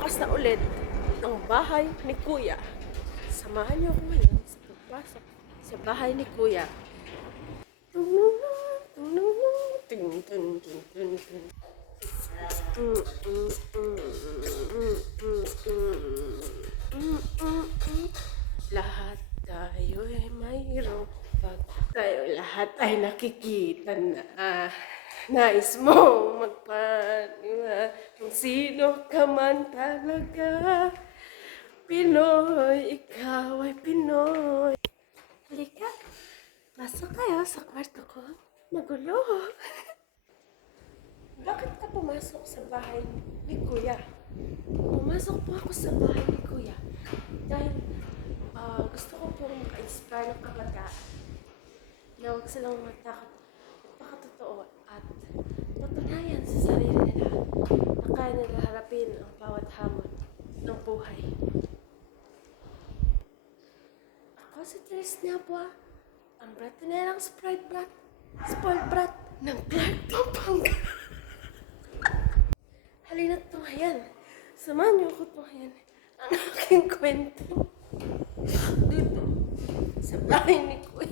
Bukas na ulit ang bahay ni Kuya. Samahan niyo ako ngayon sa pagpasok sa bahay ni Kuya. Lahat tayo ay mayroong pag tayo lahat ay nakikita na. Nais mo magpaniwa kung sino ka man talaga. Pinoy, ikaw ay Pinoy. Halika, pasok kayo sa kwarto ko. Magulo. Bakit ka pumasok sa bahay ni Kuya? Pumasok po ako sa bahay ni Kuya dahil gusto ko pong maka-inspire ng kabataan na huwag silang matakot, magpakatotoo at patunayan sa sarili nila na kaya nila harapin ang bawat hamon ng buhay. Ako si Tris Niapua, ang bratinerang spoiled brat ng Clark Pampanga. Halina't tunghayan. Samahan niyo ako tunghayan ang aking kwento dito sa bahay ni Kuya.